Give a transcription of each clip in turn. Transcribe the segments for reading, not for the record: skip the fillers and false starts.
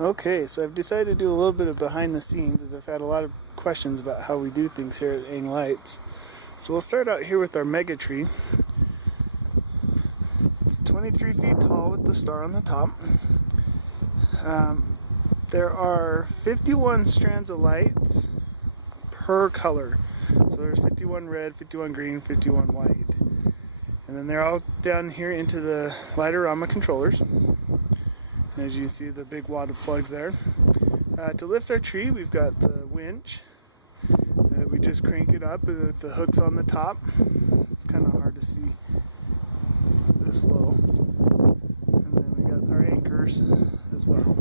Okay, so I've decided to do a little bit of behind the scenes as I've had a lot of questions about how we do things here at Engh-Lights. So we'll start out here with our mega tree. It's 23 feet tall with the star on the top. There are 51 strands of lights per color. So there's 51 red, 51 green, 51 white. And then they're all down here into the Light-o-Rama controllers. As you see, the big wad of plugs there. To lift our tree, we've got the winch. We just crank it up with the hooks on the top. It's kind of hard to see this low. And then we got our anchors as well.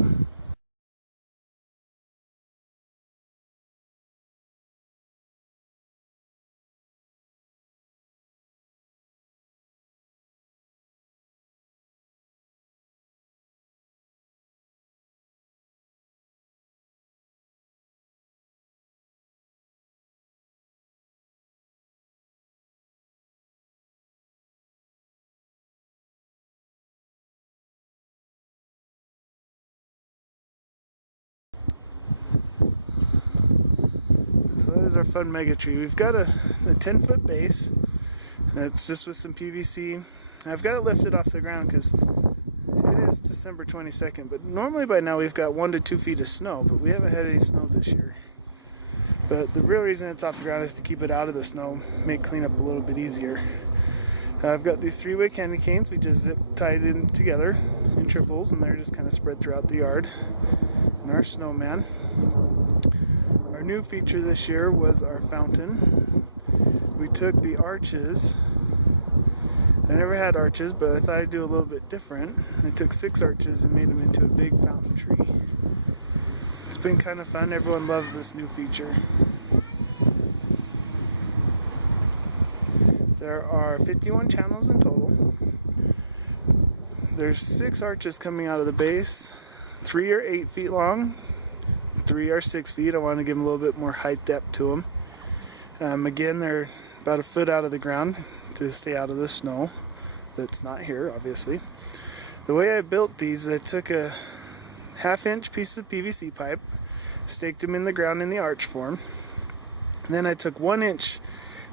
So that is our fun mega tree. We've got a 10-foot base. That's just with some PVC. I've got it lifted off the ground because it is December 22nd, but normally by now we've got 1 to 2 feet of snow, but we haven't had any snow this year. But the real reason it's off the ground is to keep it out of the snow, make cleanup a little bit easier. I've got these 3-way candy canes. We just zip tied in together in triples, and they're just kind of spread throughout the yard. And our snowman. Our new feature this year was our fountain. We took the arches. I never had arches, but I thought I'd do a little bit different. I took 6 arches and made them into a big fountain tree. It's been kind of fun. Everyone loves this new feature. There are 51 channels in total. There's 6 arches coming out of the base. 3 are 8 feet long. 3 are 6 feet. I want to give them a little bit more height depth to them. Again, they're about a foot out of the ground to stay out of the snow. That's not here, obviously. The way I built these, I took a 1/2-inch piece of PVC pipe, staked them in the ground in the arch form. And then I took 1-inch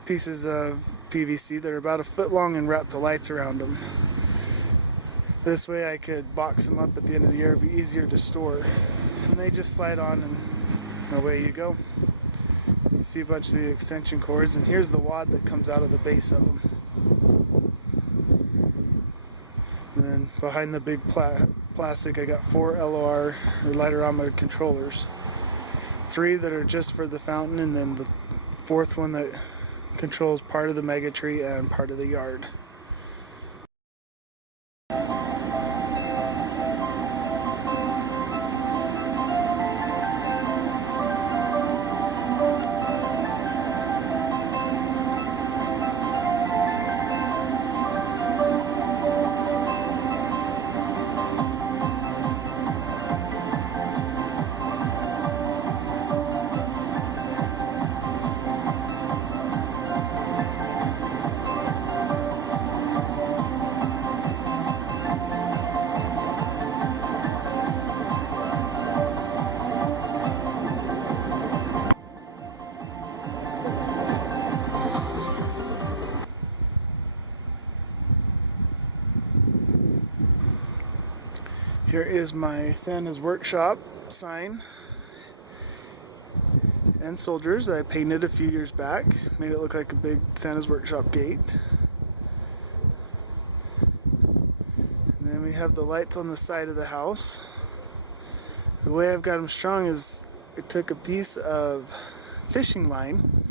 pieces of PVC that are about a foot long and wrapped the lights around them. This way I could box them up at the end of the year. It'd be easier to store. And they just slide on and away you go. You see a bunch of the extension cords, and here's the wad that comes out of the base of them. And then behind the big plastic I got 4 LOR or Light-o-Rama controllers. 3 that are just for the fountain, and then the 4th one that controls part of the mega tree and part of the yard. Here is my Santa's Workshop sign and soldiers that I painted a few years back. Made it look like a big Santa's Workshop gate. And then we have the lights on the side of the house. The way I've got them strung is I took a piece of fishing line.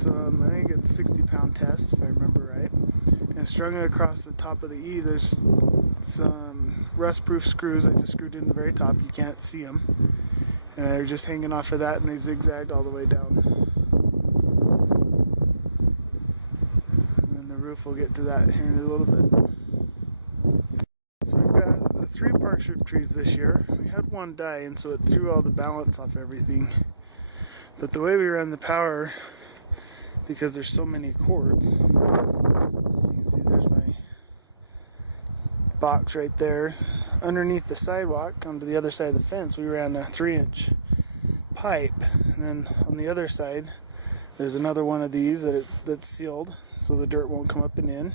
So I think it's 60-pound test if I remember right. And strung it across the top of the E. There's some rust-proof screws I just screwed in the very top. You can't see them, and they're just hanging off of that, and they zigzagged all the way down. And then the roof, we'll get to that here in a little bit. So we've got the 3 park strip trees this year. We had 1 die, and so it threw all the balance off everything. But the way we run the power, because there's so many cords, as you can see, there's my box right there. underneath the sidewalk onto the other side of the fence, we ran a 3-inch pipe, and then on the other side there's another one of these that's sealed so the dirt won't come up and in,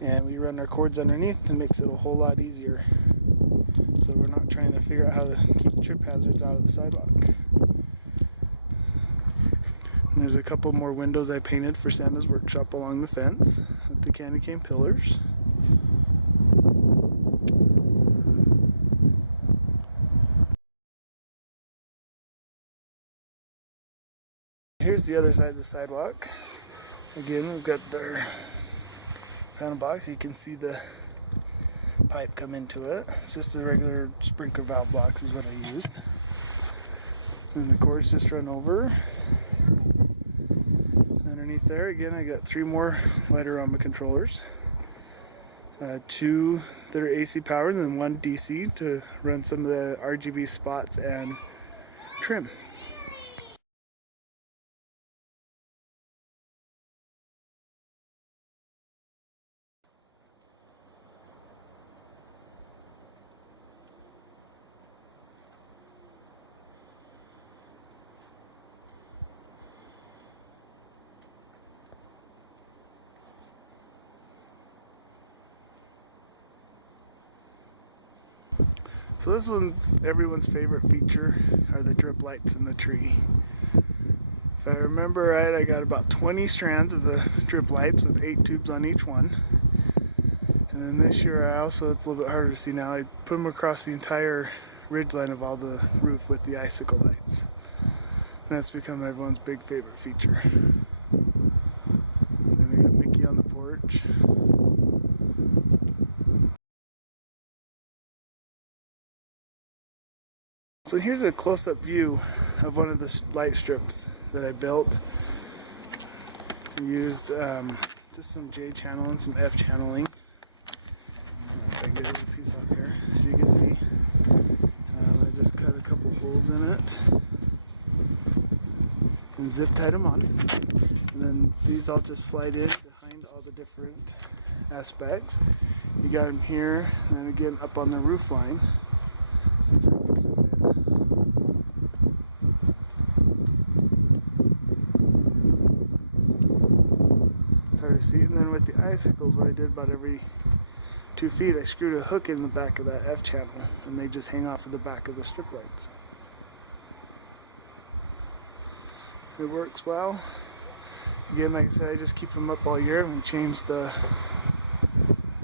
and we run our cords underneath and makes it a whole lot easier, so we're not trying to figure out how to keep trip hazards out of the sidewalk. And there's a couple more windows I painted for Santa's workshop along the fence with the candy cane pillars. Here's the other side of the sidewalk. Again, we've got their panel box. You can see the pipe come into it. It's just a regular sprinkler valve box is what I used. And the cords just run over. Underneath there, again, I got 3 more Light-o-Rama controllers. 2 that are AC powered and then 1 DC to run some of the RGB spots and trim. So this one's everyone's favorite feature, are the drip lights in the tree. If I remember right, I got about 20 strands of the drip lights with 8 tubes on each one. And then this year I also, it's a little bit harder to see now, I put them across the entire ridgeline of all the roof with the icicle lights. And that's become everyone's big favorite feature. Then we got Mickey on the porch. So here's a close-up view of one of the light strips that I built. I used just some J channel and some F channeling. If I can get a little piece off here, as you can see. I just cut a couple holes in it and zip tied them on. And then these all just slide in behind all the different aspects. You got them here, and then again up on the roof line. See if I can zoom in. It's hard to see. And then with the icicles, what I did about every 2 feet, I screwed a hook in the back of that F channel, and they just hang off of the back of the strip lights. It works well. Again, like I said, I just keep them up all year and change the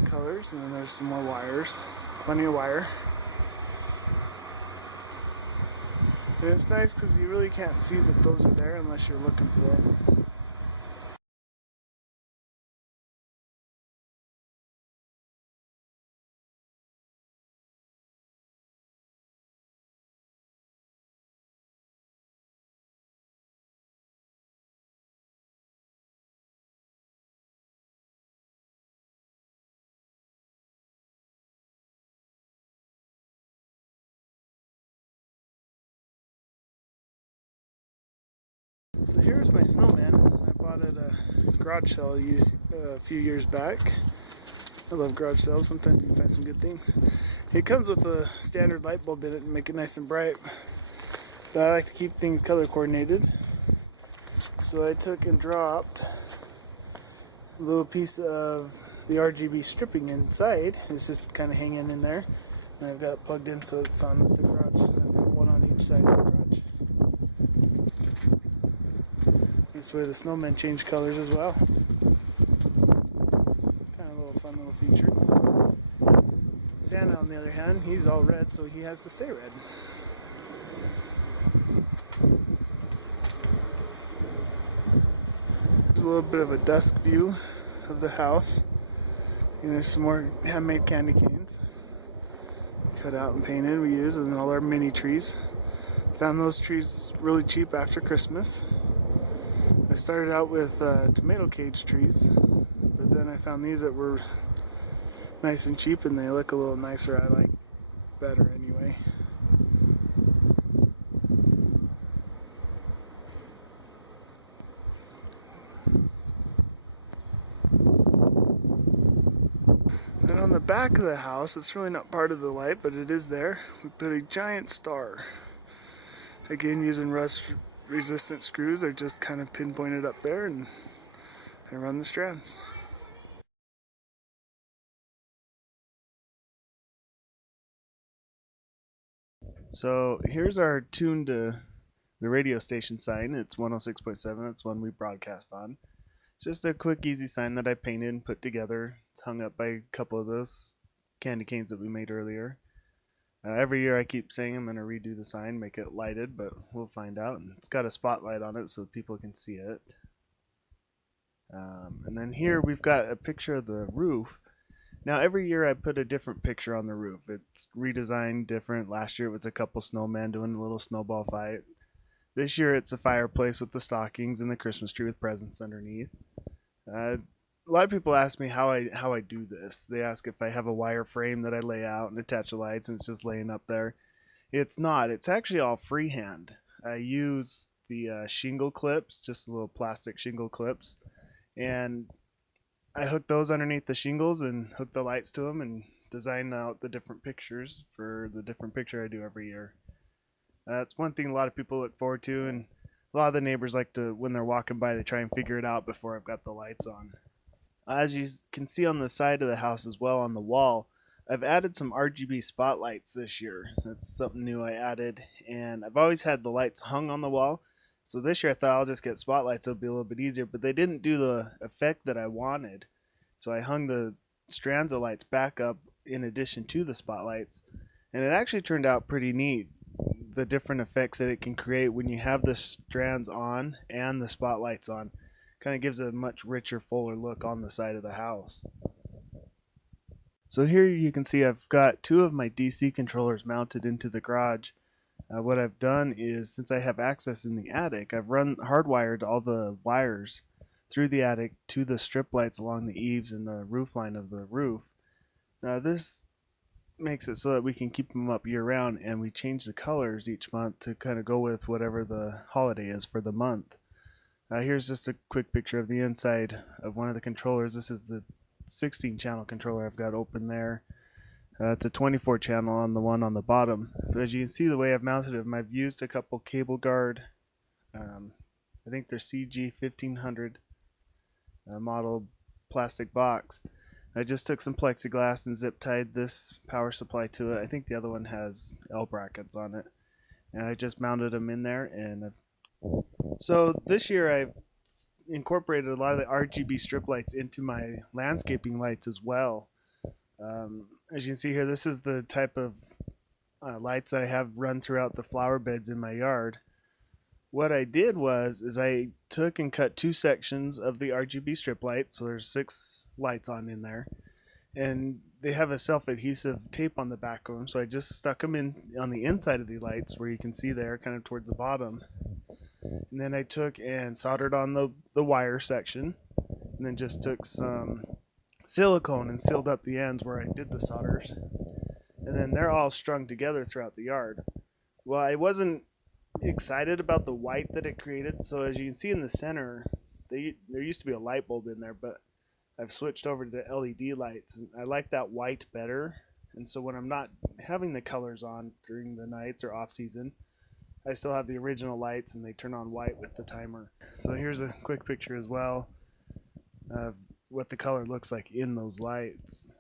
colors. And then there's some more wires, plenty of wire. And it's nice because you really can't see that those are there unless you're looking for them. So here's my snowman. I bought it at a garage sale a few years back. I love garage sales, sometimes you can find some good things. It comes with a standard light bulb in it and make it nice and bright. But I like to keep things color coordinated. So I took and dropped a little piece of the RGB stripping inside. It's just kind of hanging in there. And I've got it plugged in so it's on the garage. I've got one on each side of the garage. This way the snowmen change colors as well. Kind of a little fun little feature. Santa, on the other hand, he's all red, so he has to stay red. There's a little bit of a dusk view of the house. And there's some more handmade candy canes. Cut out and painted, we use, and then all our mini trees. Found those trees really cheap after Christmas. I started out with tomato cage trees, but then I found these that were nice and cheap and they look a little nicer. I like better anyway. And on the back of the house, it's really not part of the light, but it is there, we put a giant star. Again, using rust resistant screws, they're just kind of pinpointed up there, and I run the strands. So here's our tune to the radio station sign. It's 106.7, that's one we broadcast on. It's just a quick, easy sign that I painted and put together. It's hung up by a couple of those candy canes that we made earlier. Every year I keep saying I'm going to redo the sign, make it lighted, but we'll find out. And it's got a spotlight on it so people can see it. And then here we've got a picture of the roof. Now every year I put a different picture on the roof. It's redesigned different. Last year it was a couple snowmen doing a little snowball fight. This year it's a fireplace with the stockings and the Christmas tree with presents underneath. A lot of people ask me how I do this. They ask if I have a wire frame that I lay out and attach the lights and it's just laying up there. It's not. It's actually all freehand. I use the shingle clips, just little plastic shingle clips, and I hook those underneath the shingles and hook the lights to them and design out the different pictures for the different picture I do every year. That's one thing a lot of people look forward to, and a lot of the neighbors like to, when they're walking by, they try and figure it out before I've got the lights on. As you can see on the side of the house as well on the wall, I've added some RGB spotlights this year. That's something new I added, and I've always had the lights hung on the wall. So this year I thought I'll just get spotlights, it'll be a little bit easier, but they didn't do the effect that I wanted. So I hung the strands of lights back up in addition to the spotlights, and it actually turned out pretty neat. The different effects that it can create when you have the strands on and the spotlights on kind of gives a much richer, fuller look on the side of the house. So here you can see I've got two of my DC controllers mounted into the garage. What I've done is, since I have access in the attic, I've hardwired all the wires through the attic to the strip lights along the eaves and the roof line of the roof. This makes it so that we can keep them up year round, and we change the colors each month to kind of go with whatever the holiday is for the month. Here's just a quick picture of the inside of one of the controllers. This is the 16 channel controller I've got open there. It's a 24 channel on the one on the bottom. But as you can see, the way I've mounted them, I've used a couple cable guard. I think they're CG 1500 model plastic box. I just took some plexiglass and zip tied this power supply to it. I think the other one has L brackets on it. And I just mounted them in there. So this year I've incorporated a lot of the RGB strip lights into my landscaping lights as well. As you can see here, this is the type of lights that I have run throughout the flower beds in my yard. What I did is I took and cut two sections of the RGB strip light, so there's 6 lights on in there, and they have a self-adhesive tape on the back of them, so I just stuck them in on the inside of the lights where you can see there kind of towards the bottom. And then I took and soldered on the wire section, and then just took some silicone and sealed up the ends where I did the solders, and then they're all strung together throughout the yard. Well, I wasn't excited about the white that it created, so as you can see in the center, there used to be a light bulb in there, but I've switched over to the LED lights, and I like that white better. And so when I'm not having the colors on during the nights or off season, I still have the original lights and they turn on white with the timer. So here's a quick picture as well of what the color looks like in those lights.